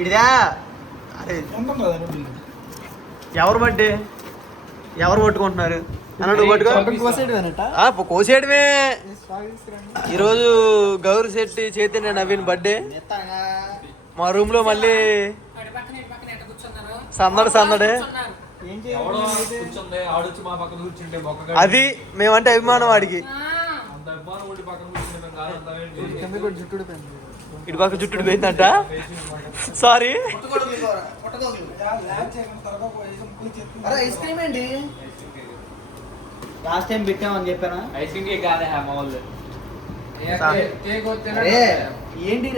ఇడిదా అరే ఎవరు బర్త్డే ఎవరు పట్టుకుంటున్నారు అన్నాడు పట్టుకో కోసేయడమే. ఈరోజు గౌరీ శెట్టి చైతన్య నవీన్ బర్త్డే. మా రూమ్ లో మళ్ళీ సందడి సందడే. అది మేమంటే అభిమానం వాడికి. ఇటు పక్క జుట్టు పోయిందంట. సారీ ఐస్ క్రీమ్ ఏంటి లాస్ట్ టైం పెట్టామని చెప్పానా? ఐస్ క్రీమ్ కాదే మామూలు ఏంటి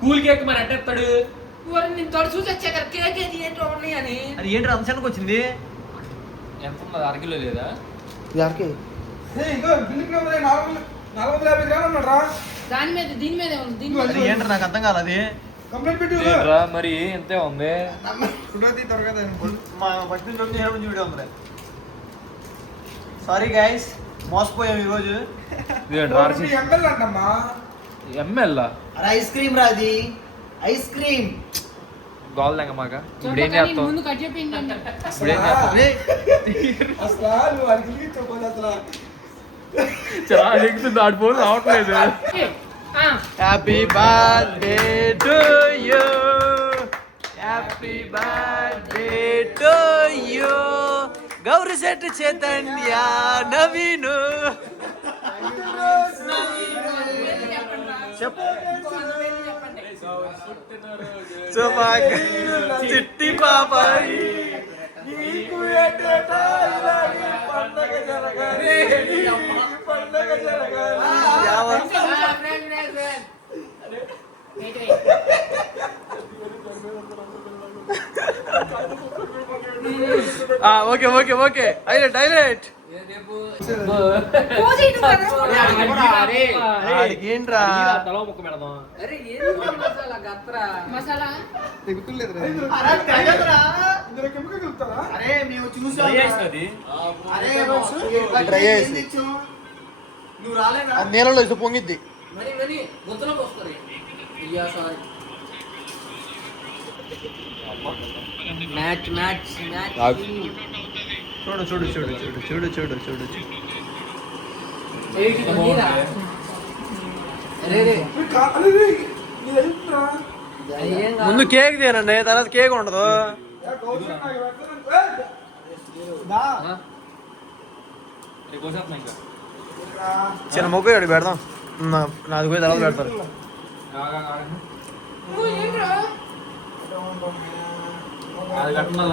కూల్ కేక్ మరి అట్టేస్తాడు. నేను తోడు చూసి వచ్చా కదా కేక్ ఏది ఏంటో అని. అది ఏంటి అంశానికి వచ్చింది? ఎంత ఉన్నది? అరకిలో లేదా? దాని మీద దీని మీద ఏంటి నాకు అర్థం కాదు. అది మరి ఎంతే ఉంది. సారీ గైస్ మోసపోయాం ఈరోజు. ఎంఎల్ ఐస్ క్రీమ్ రాది ఐస్ క్రీమ్ గోల్దంగ మాక ఇప్పుడు ఏం చేస్తాం? ముందు కట్ చెప్పిందండి. ఇప్పుడు ఏం చేస్తాం? చాలా ఎగుతుంది ఆడిపోయి రావట్లేదు. Happy birthday to you happy birthday to you Gauri Shetty Chaitanya Naveen. చిట్టి పాపాయి నీకు పండగ జరగాలి పండగ జరగాలి. Okay okay okay highlight highlight. ఏంట్రా తల ముక్క పెడదాం. నీళ్ళలో ఇది పొంగిద్ది. మ్యాచ్ మ్యాచ్ మ్యాచ్ చూడు చూడు చూడు చూడు చూడు చూడు చూడు చూడు. ముందు కేక్ తినండి తర్వాత కేక్ ఉండదు. చిన్న మొగ్గు అడిగి పెడదాం. నాది పోయి తర్వాత పెడతారు. అది కట్టున్నా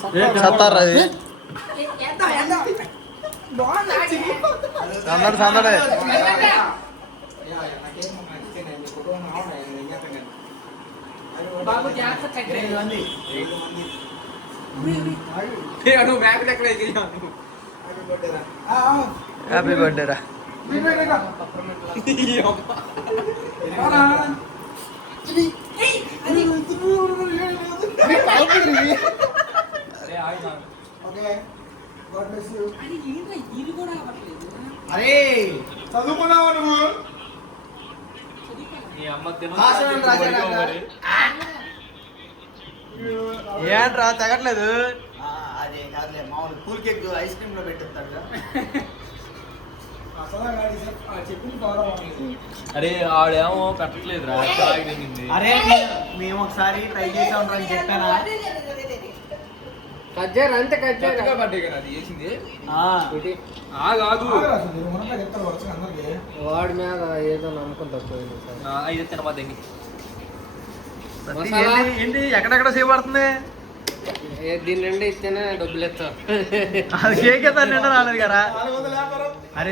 అందరికి సత్తారు అది సందడి సందడే. హ్యాపీ బర్త్డే రా. అరే చదువుకున్నావా నువ్వు? ఏంట్రా తగ్గట్లేదు? అదే కాదులే మామూలు కూల్ కేక్ ఐస్ క్రీమ్ లో పెట్టేస్తాడు. అరే ఆడేమో కట్టట్లేదు రా. అరే మేము ఒకసారి ట్రై చేసాం అని చెప్పానా? అంతే వాడి మీద ఏదో నమ్మకం తక్కువ. అయితే తినమాదండి. ఏంటి ఎక్కడెక్కడ సేవ్ పడుతుంది? దీని నుండి ఇస్తేనే డబ్బులు ఇస్తా. అది కేక్ అయితే నిండా రాలేదు కదా. అరే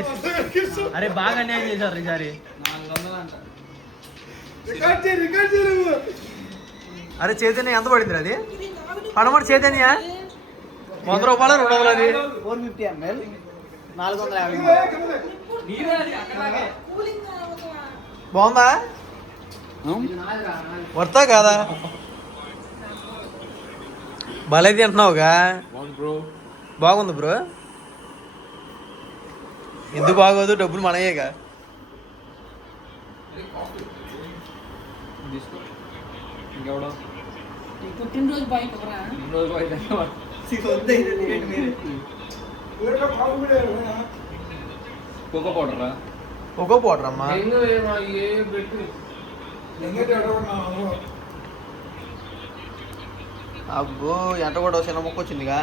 అరే బాగా అన్యాయం చేశారు ఈసారి. అరే చైతన్య ఎంత పడింది అది? పడమటి చైతన్య 100 రూపాయలు 200 అది 450 ml 450. బాగుందా? వర్తా కాదా? భలే తింటున్నావుగా. బ్రో బాగుంది బ్రో. ఎందుకు బాగోదు, డబ్బులు మనయేగా. ఇంకెవడో పుట్టినరోజు బయట రోజు అయితే కోకో పౌడర్ రా ఒక్కో పౌడర్ అమ్మా. అబ్బో ఎంట కూడా చిన్న మొక్క వచ్చిందిగా.